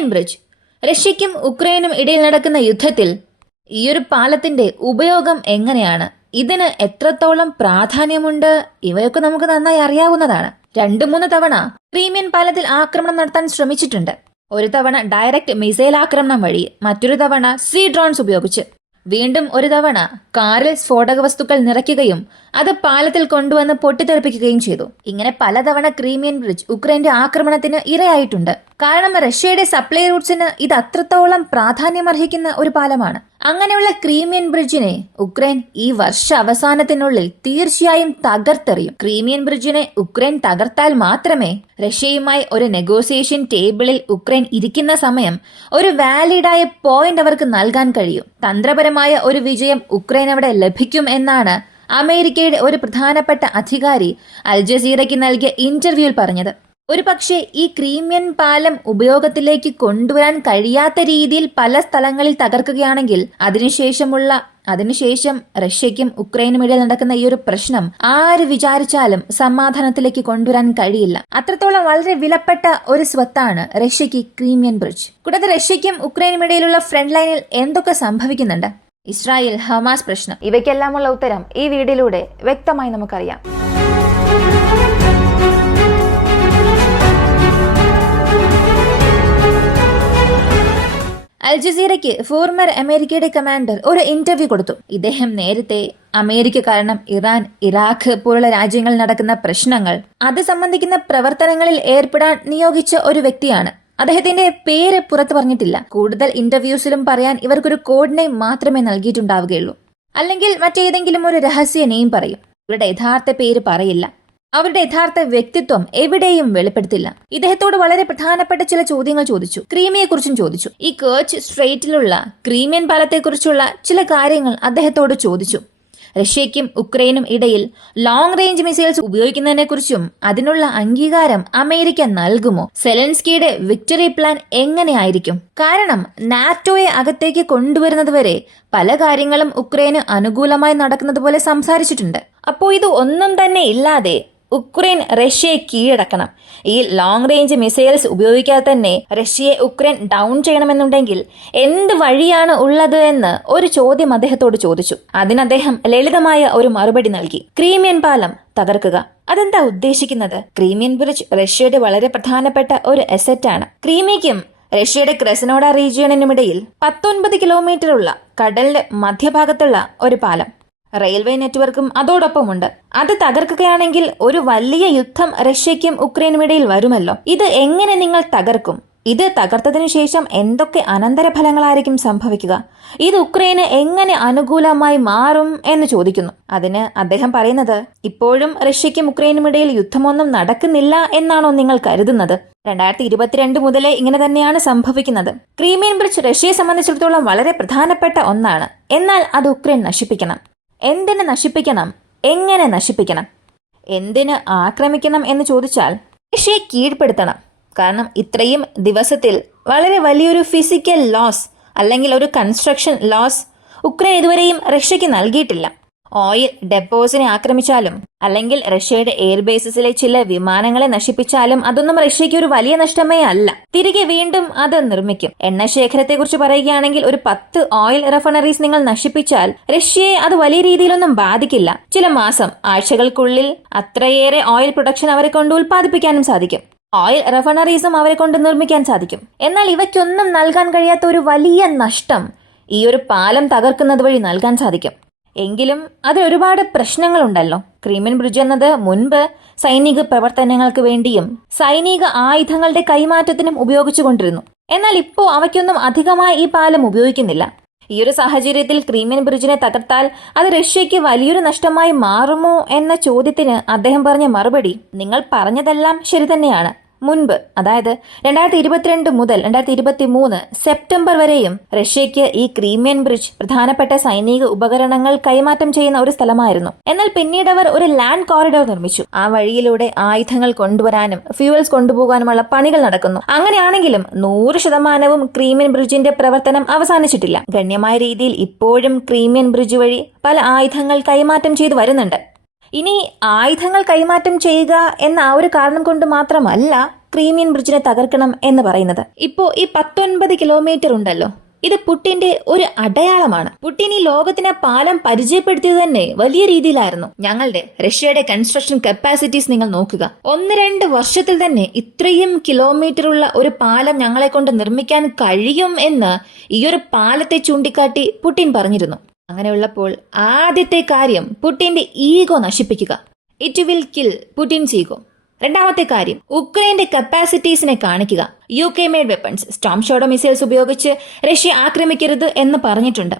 Crimean bridge. റഷ്യയ്ക്കും ഉക്രൈനും ഇടയിൽ നടക്കുന്ന യുദ്ധത്തിൽ ഈയൊരു പാലത്തിന്റെ ഉപയോഗം എങ്ങനെയാണ്, ഇതിന് എത്രത്തോളം പ്രാധാന്യമുണ്ട്, ഇവയൊക്കെ നമുക്ക് നന്നായി അറിയാവുന്നതാണ്. 2-3 തവണ ക്രീമിയൻ പാലത്തിൽ ആക്രമണം നടത്താൻ ശ്രമിച്ചിട്ടുണ്ട്. ഒരു തവണ ഡയറക്റ്റ് മിസൈൽ ആക്രമണം വഴി, മറ്റൊരു തവണ സീ ഡ്രോൺസ് ഉപയോഗിച്ച്, വീണ്ടും ഒരു തവണ കാറിൽ സ്ഫോടക വസ്തുക്കൾ നിറയ്ക്കുകയും അത് പാലത്തിൽ കൊണ്ടുവന്ന് പൊട്ടിത്തെറിപ്പിക്കുകയും ചെയ്തു. ഇങ്ങനെ പലതവണ ക്രീമിയൻ ബ്രിഡ്ജ് ഉക്രൈന്റെ ആക്രമണത്തിന് ഇരയായിട്ടുണ്ട്. കാരണം റഷ്യയുടെ സപ്ലൈ റൂട്ട്സിന് ഇത് അത്രത്തോളം പ്രാധാന്യമർഹിക്കുന്ന ഒരു പാലമാണ്. അങ്ങനെയുള്ള ക്രീമിയൻ ബ്രിഡ്ജിനെ ഉക്രൈൻ ഈ വർഷ അവസാനത്തിനുള്ളിൽ തീർച്ചയായും തകർത്തെറിയും. ക്രീമിയൻ ബ്രിഡ്ജിനെ ഉക്രൈൻ തകർത്താൽ മാത്രമേ റഷ്യയുമായി ഒരു നെഗോസിയേഷൻ ടേബിളിൽ ഉക്രൈൻ ഇരിക്കുന്ന സമയം ഒരു വാലിഡായ പോയിന്റ് അവർക്ക് നൽകാൻ കഴിയും. തന്ത്രപരമായ ഒരു വിജയം ഉക്രൈൻ അവിടെ ലഭിക്കും എന്നാണ് അമേരിക്കയുടെ ഒരു പ്രധാനപ്പെട്ട അധികാരി അൽ ജസീറയ്ക്ക് നൽകിയ ഇന്റർവ്യൂവിൽ പറഞ്ഞത്. ഒരു പക്ഷേ ഈ ക്രീമിയൻ പാലം ഉപയോഗത്തിലേക്ക് കൊണ്ടുവരാൻ കഴിയാത്ത രീതിയിൽ പല സ്ഥലങ്ങളിൽ തകർക്കുകയാണെങ്കിൽ അതിനുശേഷം റഷ്യയ്ക്കും ഉക്രൈനും ഇടയിൽ നടക്കുന്ന ഈ ഒരു പ്രശ്നം ആര് വിചാരിച്ചാലും സമാധാനത്തിലേക്ക് കൊണ്ടുവരാൻ കഴിയില്ല. അത്രത്തോളം വളരെ വിലപ്പെട്ട ഒരു സ്വത്താണ് റഷ്യയ്ക്ക് ക്രീമിയൻ ബ്രിഡ്ജ്. കൂടാതെ റഷ്യയ്ക്കും ഉക്രൈനും ഇടയിലുള്ള ഫ്രണ്ട് ലൈനിൽ എന്തൊക്കെ സംഭവിക്കുന്നുണ്ട്, ഇസ്രായേൽ ഹമാസ് പ്രശ്നം, ഇവയ്ക്കെല്ലാമുള്ള ഉത്തരം ഈ വീഡിയോയിലൂടെ വ്യക്തമായി നമുക്കറിയാം. അൽ ജസീറയ്ക്ക് ഫോർമർ അമേരിക്കയുടെ കമാൻഡർ ഒരു ഇന്റർവ്യൂ കൊടുത്തു. ഇദ്ദേഹം നേരത്തെ അമേരിക്ക കാരണം ഇറാൻ, ഇറാഖ് പോലുള്ള രാജ്യങ്ങളിൽ നടക്കുന്ന പ്രശ്നങ്ങൾ അത് സംബന്ധിക്കുന്ന പ്രവർത്തനങ്ങളിൽ ഏർപ്പെടാൻ നിയോഗിച്ച ഒരു വ്യക്തിയാണ്. അദ്ദേഹത്തിന്റെ പേര് പുറത്തു പറഞ്ഞിട്ടില്ല. കൂടുതൽ ഇന്റർവ്യൂസിലും പറയാൻ ഇവർക്കൊരു കോഡ് നെയിം മാത്രമേ നൽകിയിട്ടുണ്ടാവുകയുള്ളൂ. അല്ലെങ്കിൽ മറ്റേതെങ്കിലും ഒരു രഹസ്യ നെയിം പറയും. ഇവരുടെ യഥാർത്ഥ പേര് പറയില്ല. അവരുടെ യഥാർത്ഥ വ്യക്തിത്വം എവിടെയും വെളിപ്പെടുത്തില്ല. ഇദ്ദേഹത്തോട് വളരെ പ്രധാനപ്പെട്ട ചില ചോദ്യങ്ങൾ ചോദിച്ചു. ക്രീമിയെക്കുറിച്ചും ചോദിച്ചു. ഈ കേർച്ച് സ്ട്രെയിറ്റിലുള്ള ക്രീമിയൻ പാലത്തെക്കുറിച്ചുള്ള ചില കാര്യങ്ങൾ അദ്ദേഹത്തോട് ചോദിച്ചു. റഷ്യയ്ക്കും ഉക്രൈനും ഇടയിൽ ലോങ് റേഞ്ച് മിസൈൽസ് ഉപയോഗിക്കുന്നതിനെക്കുറിച്ചും അതിനുള്ള അംഗീകാരം അമേരിക്ക നൽകുമോ, സെലൻസ്കിയുടെ വിക്ടറി പ്ലാൻ എങ്ങനെയായിരിക്കും? കാരണം നാറ്റോയെ അകത്തേക്ക് കൊണ്ടുവരുന്നതുവരെ പല കാര്യങ്ങളും ഉക്രൈന് അനുകൂലമായി നടക്കുന്നത് പോലെ സംസാരിച്ചിട്ടുണ്ട്. അപ്പോൾ ഇത് ഒന്നും തന്നെ ഇല്ലാതെ ഉക്രൈൻ റഷ്യയെ കീഴടക്കണം, ഈ ലോങ് റേഞ്ച് മിസൈൽസ് ഉപയോഗിക്കാതെ തന്നെ റഷ്യയെ ഉക്രൈൻ ഡൗൺ ചെയ്യണമെന്നുണ്ടെങ്കിൽ എന്ത് വഴിയാണ് ഉള്ളത് എന്ന് ഒരു ചോദ്യം അദ്ദേഹത്തോട് ചോദിച്ചു. അതിന് അദ്ദേഹം ലളിതമായ ഒരു മറുപടി നൽകി. ക്രീമിയൻ പാലം തകർക്കുക. അതെന്താ ഉദ്ദേശിക്കുന്നത്? ക്രീമിയൻ ബ്രിഡ്ജ് റഷ്യയുടെ വളരെ പ്രധാനപ്പെട്ട ഒരു അസറ്റാണ്. ക്രീമിയയ്ക്കും റഷ്യയുടെ ക്രെസ്നോഡ റീജിയണിനുമിടയിൽ 19 കിലോമീറ്റർ ഉള്ള കടലിന്റെ മധ്യഭാഗത്തുള്ള ഒരു പാലം. റെയിൽവേ നെറ്റ്വർക്കും അതോടൊപ്പമുണ്ട്. അത് തകർക്കുകയാണെങ്കിൽ ഒരു വലിയ യുദ്ധം റഷ്യയ്ക്കും ഉക്രൈനും ഇടയിൽ വരുമല്ലോ. ഇത് എങ്ങനെ നിങ്ങൾ തകർക്കും? ഇത് തകർത്തതിനു ശേഷം എന്തൊക്കെ അനന്തരഫലങ്ങളായിരിക്കും സംഭവിക്കുക? ഇത് ഉക്രൈന് എങ്ങനെ അനുകൂലമായി മാറും എന്ന് ചോദിക്കുന്നു. അതിന് അദ്ദേഹം പറയുന്നത്, ഇപ്പോഴും റഷ്യയ്ക്കും ഉക്രൈനും ഇടയിൽ യുദ്ധമൊന്നും നടക്കുന്നില്ല എന്നാണോ നിങ്ങൾ കരുതുന്നത്? 2022 മുതലേ ഇങ്ങനെ തന്നെയാണ് സംഭവിക്കുന്നത്. ക്രീമിയൻ ബ്രിഡ്ജ് റഷ്യയെ സംബന്ധിച്ചിടത്തോളം വളരെ പ്രധാനപ്പെട്ട ഒന്നാണ്. എന്നാൽ അത് ഉക്രൈൻ നശിപ്പിക്കണം. എന്തിന് നശിപ്പിക്കണം? എങ്ങനെ നശിപ്പിക്കണം? എന്തിന് ആക്രമിക്കണം എന്ന് ചോദിച്ചാൽ റഷ്യയെ കീഴ്പ്പെടുത്തണം. കാരണം ഇത്രയും ദിവസത്തിൽ വളരെ വലിയൊരു ഫിസിക്കൽ ലോസ് അല്ലെങ്കിൽ ഒരു കൺസ്ട്രക്ഷൻ ലോസ് ഉക്രൈൻ ഇതുവരെയും റഷ്യയ്ക്ക് നൽകിയിട്ടില്ല. ഓയിൽ ഡെപ്പോസിനെ ആക്രമിച്ചാലും അല്ലെങ്കിൽ റഷ്യയുടെ എയർബേസിലെ ചില വിമാനങ്ങളെ നശിപ്പിച്ചാലും അതൊന്നും റഷ്യയ്ക്ക് ഒരു വലിയ നഷ്ടമേ അല്ല. തിരികെ വീണ്ടും അത് നിർമ്മിക്കും. എണ്ണശേഖരത്തെ കുറിച്ച് പറയുകയാണെങ്കിൽ ഒരു 10 ഓയിൽ റെഫൈനറീസ് നിങ്ങൾ നശിപ്പിച്ചാൽ റഷ്യയെ അത് വലിയ രീതിയിലൊന്നും ബാധിക്കില്ല. ചില മാസം, ആഴ്ചകൾക്കുള്ളിൽ അത്രയേറെ ഓയിൽ പ്രൊഡക്ഷൻ അവരെ കൊണ്ട് ഉൽപ്പാദിപ്പിക്കാനും സാധിക്കും. ഓയിൽ റെഫൈനറീസും അവരെ കൊണ്ട് നിർമ്മിക്കാൻ സാധിക്കും. എന്നാൽ ഇവയ്ക്കൊന്നും നൽകാൻ കഴിയാത്ത ഒരു വലിയ നഷ്ടം ഈ ഒരു പാലം തകർക്കുന്നത് വഴി നൽകാൻ സാധിക്കും. എങ്കിലും അതിൽ ഒരുപാട് പ്രശ്നങ്ങളുണ്ടല്ലോ. ക്രീമിയൻ ബ്രിഡ്ജ് എന്നത് മുൻപ് സൈനിക പ്രവർത്തനങ്ങൾക്ക് വേണ്ടിയും സൈനിക ആയുധങ്ങളുടെ കൈമാറ്റത്തിനും ഉപയോഗിച്ചുകൊണ്ടിരുന്നു. എന്നാൽ ഇപ്പോൾ അവയ്ക്കൊന്നും അധികമായി ഈ പാലം ഉപയോഗിക്കുന്നില്ല. ഈ ഒരു സാഹചര്യത്തിൽ ക്രീമിയൻ ബ്രിഡ്ജിനെ തകർത്താൽ അത് റഷ്യയ്ക്ക് വലിയൊരു നഷ്ടമായി മാറുമോ എന്ന ചോദ്യത്തിന് അദ്ദേഹം പറഞ്ഞ മറുപടി, നിങ്ങൾ പറഞ്ഞതെല്ലാം ശരി തന്നെയാണ്. മുൻപ്, അതായത് 2022 മുതൽ 2023 സെപ്റ്റംബർ വരെയും റഷ്യയ്ക്ക് ഈ ക്രീമിയൻ ബ്രിഡ്ജ് പ്രധാനപ്പെട്ട സൈനിക ഉപകരണങ്ങൾ കൈമാറ്റം ചെയ്യുന്ന ഒരു സ്ഥലമായിരുന്നു. എന്നാൽ പിന്നീട് അവർ ഒരു ലാൻഡ് കോറിഡോർ നിർമ്മിച്ചു. ആ വഴിയിലൂടെ ആയുധങ്ങൾ കൊണ്ടുവരാനും ഫ്യൂവൽസ് കൊണ്ടുപോകാനുമുള്ള പണികൾ നടക്കുന്നു. അങ്ങനെയാണെങ്കിലും 100% ക്രീമിയൻ ബ്രിഡ്ജിന്റെ പ്രവർത്തനം അവസാനിച്ചിട്ടില്ല. ഗണ്യമായ രീതിയിൽ ഇപ്പോഴും ക്രീമിയൻ ബ്രിഡ്ജ് വഴി പല ആയുധങ്ങൾ കൈമാറ്റം ചെയ്തു വരുന്നുണ്ട്. ഇനി ആയുധങ്ങൾ കൈമാറ്റം ചെയ്യുക എന്ന ആ ഒരു കാരണം കൊണ്ട് മാത്രമല്ല ക്രീമിയൻ ബ്രിഡ്ജിനെ തകർക്കണം എന്ന് പറയുന്നത്. ഇപ്പോ ഈ 19 കിലോമീറ്റർ ഉണ്ടല്ലോ, ഇത് പുട്ടിന്റെ ഒരു അടയാളമാണ്. പുട്ടിൻ ഈ ലോകത്തിന് പാലം പരിചയപ്പെടുത്തിയത് തന്നെ വലിയ രീതിയിലായിരുന്നു. ഞങ്ങളുടെ റഷ്യയുടെ കൺസ്ട്രക്ഷൻ കപ്പാസിറ്റീസ് നിങ്ങൾ നോക്കുക. 1-2 വർഷത്തിൽ തന്നെ ഇത്രയും കിലോമീറ്റർ ഉള്ള ഒരു പാലം ഞങ്ങളെ കൊണ്ട് നിർമ്മിക്കാൻ കഴിയും എന്ന് ഈ ഒരു പാലത്തെ ചൂണ്ടിക്കാട്ടി പുട്ടിൻ പറഞ്ഞിരുന്നു. അങ്ങനെയുള്ളപ്പോൾ ആദ്യത്തെ കാര്യം പുട്ടിന്റെ ഈഗോ നശിപ്പിക്കുക. It will kill Putin's ego. രണ്ടാമത്തെ കാര്യം ഉക്രൈന്റെ കപ്പാസിറ്റീസിനെ കാണിക്കുക. UK made weapons, Storm Shadow missiles ഉപയോഗിച്ച് റഷ്യ ആക്രമിക്കരുത് എന്ന് പറഞ്ഞിട്ടുണ്ട്.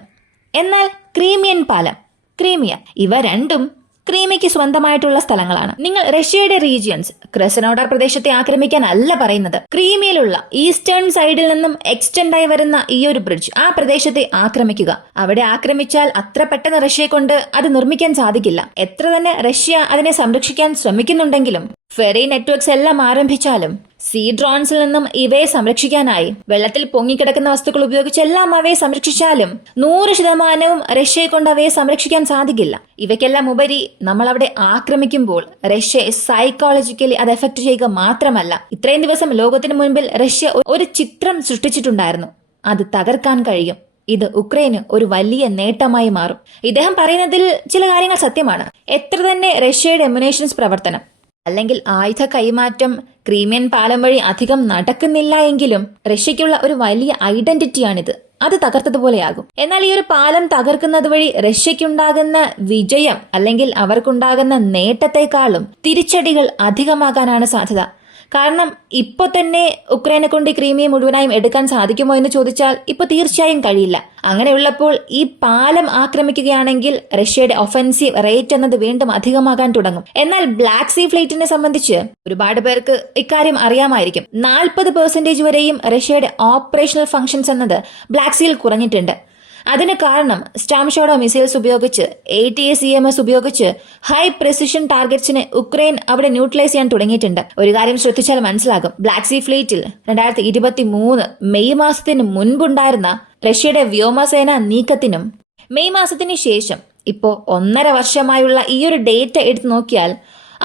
എന്നാൽ ക്രീമിയൻ പാലം, ക്രീമിയ, ഇവ രണ്ടും ക്രീമിയയ്ക്ക് സ്വന്തമായിട്ടുള്ള സ്ഥലങ്ങളാണ്. നിങ്ങൾ റഷ്യയുടെ റീജിയൻസ് ക്രെസനോഡാർ പ്രദേശത്തെ ആക്രമിക്കാൻ അല്ല പറയുന്നത്. ക്രീമിയയിലുള്ള ഈസ്റ്റേൺ സൈഡിൽ നിന്നും എക്സ്റ്റെൻഡ് ആയി വരുന്ന ഈ ഒരു ബ്രിഡ്ജ്, ആ പ്രദേശത്തെ ആക്രമിക്കുക. അവിടെ ആക്രമിച്ചാൽ അത്ര പെട്ടെന്ന് റഷ്യയെ കൊണ്ട് അത് നിർമ്മിക്കാൻ സാധിക്കില്ല. എത്ര തന്നെ റഷ്യ അതിനെ സംരക്ഷിക്കാൻ ശ്രമിക്കുന്നുണ്ടെങ്കിലും ഫെറി നെറ്റ്വർക്ക്സ് എല്ലാം ആരംഭിച്ചാലും സീ ഡ്രോൺസിൽ നിന്നും ഇവയെ സംരക്ഷിക്കാനായി വെള്ളത്തിൽ പൊങ്ങിക്കിടക്കുന്ന വസ്തുക്കൾ ഉപയോഗിച്ച് എല്ലാം അവയെ സംരക്ഷിച്ചാലും 100% റഷ്യയെ കൊണ്ട് അവയെ സംരക്ഷിക്കാൻ സാധിക്കില്ല. ഇവയ്ക്കെല്ലാം ഉപരി നമ്മൾ അവിടെ ആക്രമിക്കുമ്പോൾ റഷ്യയെ സൈക്കോളജിക്കലി അത് എഫക്ട് ചെയ്യുക മാത്രമല്ല, ഇത്രയും ദിവസം ലോകത്തിന് മുൻപിൽ റഷ്യ ഒരു ചിത്രം സൃഷ്ടിച്ചിട്ടുണ്ടായിരുന്നു. അത് തകർക്കാൻ കഴിയും. ഇത് ഉക്രൈന് ഒരു വലിയ നേട്ടമായി മാറും. ഇദ്ദേഹം പറയുന്നതിൽ ചില കാര്യങ്ങൾ സത്യമാണ്. എത്ര തന്നെ റഷ്യയുടെ എമുനേഷൻസ് പ്രവർത്തനം അല്ലെങ്കിൽ ആയുധ കൈമാറ്റം ക്രീമിയൻ പാലം വഴി അധികം നടക്കുന്നില്ല എങ്കിലും റഷ്യയ്ക്കുള്ള ഒരു വലിയ ഐഡന്റിറ്റിയാണിത്. അത് തകർത്തതുപോലെയാകും. എന്നാൽ ഈ ഒരു പാലം തകർക്കുന്നത് വഴി റഷ്യയ്ക്കുണ്ടാകുന്ന വിജയം അല്ലെങ്കിൽ അവർക്കുണ്ടാകുന്ന നേട്ടത്തെക്കാളും തിരിച്ചടികൾ അധികമാകാനാണ് സാധ്യത. കാരണം ഇപ്പൊ തന്നെ ഉക്രൈനെ കൊണ്ട് ക്രീമിയ മുഴുവനായും എടുക്കാൻ സാധിക്കുമോ എന്ന് ചോദിച്ചാൽ ഇപ്പൊ തീർച്ചയായും കഴിയില്ല. അങ്ങനെയുള്ളപ്പോൾ ഈ പാലം ആക്രമിക്കുകയാണെങ്കിൽ റഷ്യയുടെ ഒഫൻസീവ് റേറ്റ് എന്നത് വീണ്ടും അധികമാകാൻ തുടങ്ങും. എന്നാൽ ബ്ലാക്ക് സീ ഫ്ലീറ്റിനെ സംബന്ധിച്ച് ഒരുപാട് പേർക്ക് ഇക്കാര്യം അറിയാമായിരിക്കും. 40% വരെയും റഷ്യയുടെ ഓപ്പറേഷണൽ ഫംഗ്ഷൻസ് എന്നത് ബ്ലാക്ക് സീയിൽ കുറഞ്ഞിട്ടുണ്ട്. അതിന് കാരണം സ്റ്റോം ഷാഡോ മിസൈൽസ് ഉപയോഗിച്ച് ATACMS ഉപയോഗിച്ച് ഹൈ പ്രെസിഷൻ ടാർഗറ്റ്സിനെ ഉക്രൈൻ അവിടെ ന്യൂട്രലൈസ് ചെയ്യാൻ തുടങ്ങിയിട്ടുണ്ട്. ഒരു കാര്യം ശ്രദ്ധിച്ചാൽ മനസ്സിലാകും. ബ്ലാക്ക് സീ ഫ്ലീറ്റിൽ 2023 മെയ് മാസത്തിന് മുൻപുണ്ടായിരുന്ന റഷ്യയുടെ വ്യോമസേന നീക്കത്തിനും മെയ് മാസത്തിന് ശേഷം ഇപ്പോ 1.5 വർഷമായുള്ള ഈ ഒരു ഡേറ്റ എടുത്തു നോക്കിയാൽ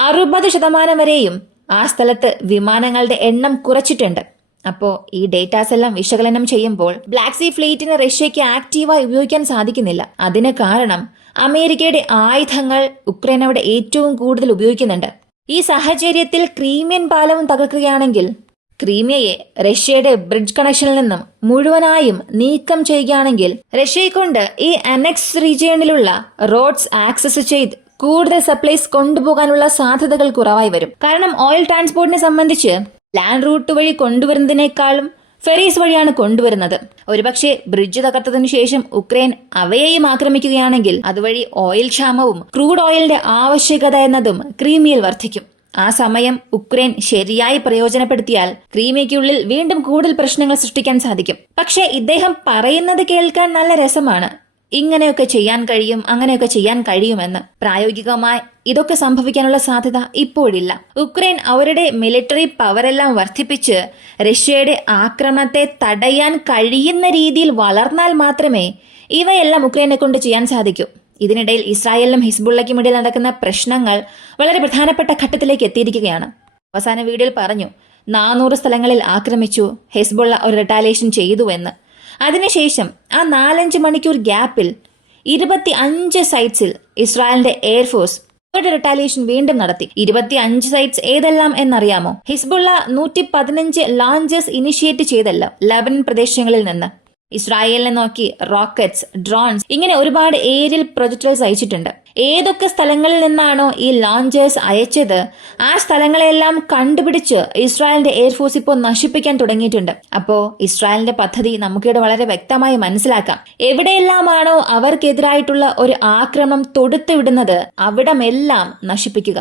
60% വരെയും ആ സ്ഥലത്ത് വിമാനങ്ങളുടെ എണ്ണം കുറച്ചിട്ടുണ്ട്. അപ്പോൾ ഈ ഡേറ്റാസ് എല്ലാം വിശകലനം ചെയ്യുമ്പോൾ ബ്ലാക്ക് സീ ഫ്ലീറ്റിന് റഷ്യയ്ക്ക് ആക്റ്റീവായി ഉപയോഗിക്കാൻ സാധിക്കുന്നില്ല. അതിന് കാരണം അമേരിക്കയുടെ ആയുധങ്ങൾ ഉക്രൈൻ അവിടെ ഏറ്റവും കൂടുതൽ ഉപയോഗിക്കുന്നുണ്ട്. ഈ സാഹചര്യത്തിൽ ക്രീമിയൻ പാലവും തകർക്കുകയാണെങ്കിൽ ക്രീമിയയെ റഷ്യയുടെ ബ്രിഡ്ജ് കണക്ഷനിൽ നിന്നും മുഴുവനായും നീക്കം ചെയ്യുകയാണെങ്കിൽ റഷ്യയെ കൊണ്ട് ഈ അനെക്സ് റീജിയണിലുള്ള റോഡ്സ് ആക്സസ് ചെയ്ത് കൂടുതൽ സപ്ലൈസ് കൊണ്ടുപോകാനുള്ള സാധ്യതകൾ കുറവായി വരും. കാരണം ഓയിൽ ട്രാൻസ്പോർട്ടിനെ സംബന്ധിച്ച് ലാൻഡ് റൂട്ട് വഴി കൊണ്ടുവരുന്നതിനേക്കാളും ഫെറീസ് വഴിയാണ് കൊണ്ടുവരുന്നത്. ഒരുപക്ഷെ ബ്രിഡ്ജ് തകർത്തതിനു ശേഷം ഉക്രൈൻ അവയെയും ആക്രമിക്കുകയാണെങ്കിൽ അതുവഴി ഓയിൽ ക്ഷാമവും ക്രൂഡ് ഓയിലിന്റെ ആവശ്യകത എന്നതും ക്രീമിയയിൽ വർദ്ധിക്കും. ആ സമയം ഉക്രൈൻ ശരിയായി പ്രയോജനപ്പെടുത്തിയാൽ ക്രീമിയയ്ക്കുള്ളിൽ വീണ്ടും കൂടുതൽ പ്രശ്നങ്ങൾ സൃഷ്ടിക്കാൻ സാധിക്കും. പക്ഷെ ഇദ്ദേഹം പറയുന്നത് കേൾക്കാൻ നല്ല രസമാണ്. ഇങ്ങനെയൊക്കെ ചെയ്യാൻ കഴിയും, അങ്ങനെയൊക്കെ ചെയ്യാൻ കഴിയുമെന്ന്. പ്രായോഗികമായി ഇതൊക്കെ സംഭവിക്കാനുള്ള സാധ്യത ഇപ്പോഴില്ല. ഉക്രൈൻ അവരുടെ മിലിറ്ററി പവറെല്ലാം വർദ്ധിപ്പിച്ച് റഷ്യയുടെ ആക്രമണത്തെ തടയാൻ കഴിയുന്ന രീതിയിൽ വളർന്നാൽ മാത്രമേ ഇവയെല്ലാം ഉക്രൈനെ കൊണ്ട് ചെയ്യാൻ സാധിക്കൂ. ഇതിനിടയിൽ ഇസ്രായേലിനും ഹിസ്ബുള്ളയ്ക്കും ഇടയിൽ നടക്കുന്ന പ്രശ്നങ്ങൾ വളരെ പ്രധാനപ്പെട്ട ഘട്ടത്തിലേക്ക് എത്തിയിരിക്കുകയാണ്. അവസാന വീഡിയോയിൽ പറഞ്ഞു 400 സ്ഥലങ്ങളിൽ ആക്രമിച്ചു, ഹിസ്ബുള്ള ഒരു റിട്ടാലിയേഷൻ ചെയ്തുവെന്ന്. അതിനുശേഷം ആ 4-5 മണിക്കൂർ ഗ്യാപ്പിൽ 25 സൈറ്റ്സിൽ ഇസ്രായേലിന്റെ എയർഫോഴ്സ് ഒരു റിട്ടാലിയേഷൻ വീണ്ടും നടത്തി. 25 സൈറ്റ്സ് ഏതെല്ലാം എന്നറിയാമോ? ഹിസ്ബുള്ള 115 ലോഞ്ചേഴ്സ് ഇനിഷ്യേറ്റ് ചെയ്തല്ലോ ലെബനൻ പ്രദേശങ്ങളിൽ നിന്ന്. ഇസ്രായേലിനെ നോക്കി റോക്കറ്റ്സ്, ഡ്രോൺസ്, ഇങ്ങനെ ഒരുപാട് ഏരിയൽ പ്രൊജക്ടൈൽസ് അയച്ചിട്ടുണ്ട്. ഏതൊക്കെ സ്ഥലങ്ങളിൽ നിന്നാണോ ഈ ലോഞ്ചേഴ്സ് അയച്ചത് ആ സ്ഥലങ്ങളെല്ലാം കണ്ടുപിടിച്ച് ഇസ്രായേലിന്റെ എയർഫോഴ്സ് ഇപ്പോൾ നശിപ്പിക്കാൻ തുടങ്ങിയിട്ടുണ്ട്. അപ്പോ ഇസ്രായേലിന്റെ പദ്ധതി നമുക്കിവിടെ വളരെ വ്യക്തമായി മനസ്സിലാക്കാം. എവിടെയെല്ലാമാണോ അവർക്കെതിരായിട്ടുള്ള ഒരു ആക്രമണം തൊടുത്തുവിടുന്നത് അവിടമെല്ലാം നശിപ്പിക്കുക.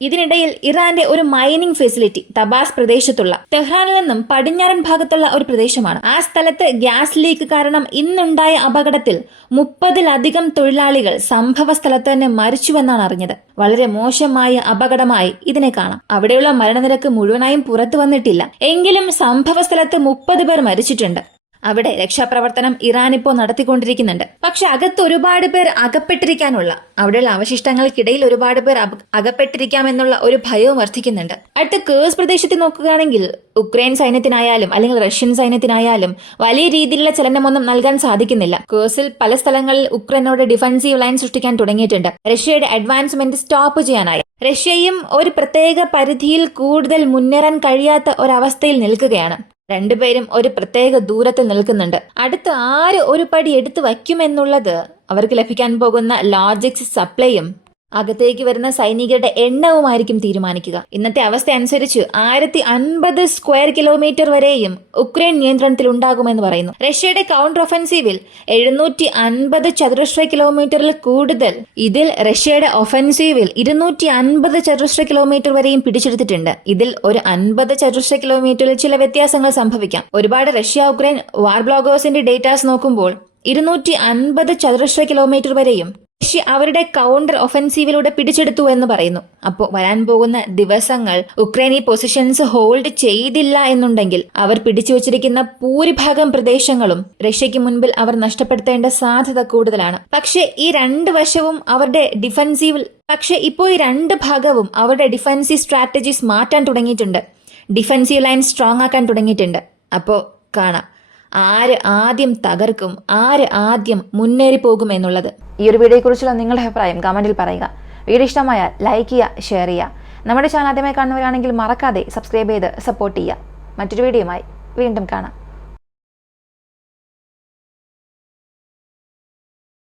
ഇതിനിടയിൽ ഇറാന്റെ ഒരു മൈനിങ് ഫെസിലിറ്റി തബാസ് പ്രദേശത്തുള്ള ടെഹ്റാനിൽ നിന്നും പടിഞ്ഞാറൻ ഭാഗത്തുള്ള ഒരു പ്രദേശമാണ്. ആ സ്ഥലത്ത് ഗ്യാസ് ലീക്ക് കാരണം ഇന്നുണ്ടായ അപകടത്തിൽ 30-ലധികം തൊഴിലാളികൾ സംഭവ സ്ഥലത്ത് തന്നെ മരിച്ചുവെന്നാണ് അറിഞ്ഞത്. വളരെ മോശമായ അപകടമായി ഇതിനെ കാണാം. അവിടെയുള്ള മരണനിരക്ക് മുഴുവനായും പുറത്തു വന്നിട്ടില്ല. എങ്കിലും സംഭവ സ്ഥലത്ത് 30 പേർ മരിച്ചിട്ടുണ്ട്. അവിടെ രക്ഷാപ്രവർത്തനം ഇറാൻ ഇപ്പോൾ നടത്തിക്കൊണ്ടിരിക്കുന്നുണ്ട്. പക്ഷെ അകത്ത് ഒരുപാട് പേർ അകപ്പെട്ടിരിക്കാനുള്ള, അവിടെയുള്ള അവശിഷ്ടങ്ങൾക്കിടയിൽ ഒരുപാട് പേർ അകപ്പെട്ടിരിക്കാമെന്നുള്ള ഒരു ഭയവും വർദ്ധിക്കുന്നുണ്ട്. അടുത്ത കേഴ്സ് പ്രദേശത്ത് നോക്കുകയാണെങ്കിൽ ഉക്രൈൻ സൈന്യത്തിനായാലും അല്ലെങ്കിൽ റഷ്യൻ സൈന്യത്തിനായാലും വലിയ രീതിയിലുള്ള ചലനമൊന്നും നൽകാൻ സാധിക്കുന്നില്ല. കേഴ്സിൽ പല സ്ഥലങ്ങളിൽ ഉക്രൈനോട് ഡിഫൻസീവ് ലൈൻ സൃഷ്ടിക്കാൻ തുടങ്ങിയിട്ടുണ്ട്. റഷ്യയുടെ അഡ്വാൻസ്മെന്റ് സ്റ്റോപ്പ് ചെയ്യാനായി റഷ്യയും ഒരു പ്രത്യേക പരിധിയിൽ കൂടുതൽ മുന്നേറാൻ കഴിയാത്ത ഒരവസ്ഥയിൽ നിൽക്കുകയാണ്. രണ്ടുപേരും ഒരു പ്രത്യേക ദൂരത്തിൽ നിൽക്കുന്നുണ്ട്. അടുത്ത ആര് ഒരു പടി എടുത്തു വയ്ക്കുമെന്നുള്ളത് അവർക്ക് ലഭിക്കാൻ പോകുന്ന ലോജിസ്റ്റിക്സ് സപ്ലൈയും അകത്തേക്ക് വരുന്ന സൈനികരുടെ എണ്ണവുമായിരിക്കും തീരുമാനിക്കുക. ഇന്നത്തെ അവസ്ഥ അനുസരിച്ച് 1050 സ്ക്വയർ കിലോമീറ്റർ വരെയും ഉക്രൈൻ നിയന്ത്രണത്തിൽ ഉണ്ടാകുമെന്ന് പറയുന്നു. റഷ്യയുടെ കൗണ്ടർ ഒഫൻസീവിൽ 750 ചതുരശ്ര കിലോമീറ്ററിൽ കൂടുതൽ, ഇതിൽ റഷ്യയുടെ ഒഫൻസീവിൽ 250 ചതുരശ്ര കിലോമീറ്റർ വരെയും പിടിച്ചെടുത്തിട്ടുണ്ട്. ഇതിൽ ഒരു 50 ചതുരശ്ര കിലോമീറ്ററിൽ ചില വ്യത്യാസങ്ങൾ സംഭവിക്കാം. ഒരുപാട് റഷ്യ ഉക്രൈൻ വാർ ബ്ലോഗേഴ്സിന്റെ ഡേറ്റാസ് നോക്കുമ്പോൾ 250 ചതുരശ്ര കിലോമീറ്റർ വരെയും റഷ്യ അവരുടെ കൗണ്ടർ ഒഫൻസീവിലൂടെ പിടിച്ചെടുത്തു എന്ന് പറയുന്നു. അപ്പോൾ വരാൻ പോകുന്ന ദിവസങ്ങൾ ഉക്രൈൻ ഈ പൊസിഷൻസ് ഹോൾഡ് ചെയ്തില്ല എന്നുണ്ടെങ്കിൽ അവർ പിടിച്ചു വച്ചിരിക്കുന്ന ഭൂരിഭാഗം പ്രദേശങ്ങളും റഷ്യക്ക് മുൻപിൽ അവർ നഷ്ടപ്പെടുത്തേണ്ട സാധ്യത കൂടുതലാണ്. പക്ഷേ ഈ രണ്ട് വശവും അവരുടെ ഇപ്പോൾ ഈ രണ്ട് ഭാഗവും അവരുടെ ഡിഫൻസീവ് സ്ട്രാറ്റജീസ് മാറ്റാൻ തുടങ്ങിയിട്ടുണ്ട്. ഡിഫൻസീവ് ലൈൻ സ്ട്രോങ് ആക്കാൻ തുടങ്ങിയിട്ടുണ്ട്. അപ്പോൾ കാണാം ആര് ആദ്യം തകർക്കും, ആര് ആദ്യം മുന്നേറി പോകും എന്നുള്ളത്. ഈ ഒരു വീഡിയോയെക്കുറിച്ചുള്ള നിങ്ങളുടെ അഭിപ്രായം കമന്റിൽ പറയുക. വീഡിയോ ഇഷ്ടമായാൽ ലൈക്ക് ചെയ്യുക, ഷെയർ ചെയ്യുക. നമ്മുടെ ചാനൽ ആദ്യമായി കാണുന്നവരാണെങ്കിൽ മറക്കാതെ സബ്സ്ക്രൈബ് ചെയ്ത് സപ്പോർട്ട് ചെയ്യുക. മറ്റൊരു വീഡിയോയുമായി വീണ്ടും കാണാം.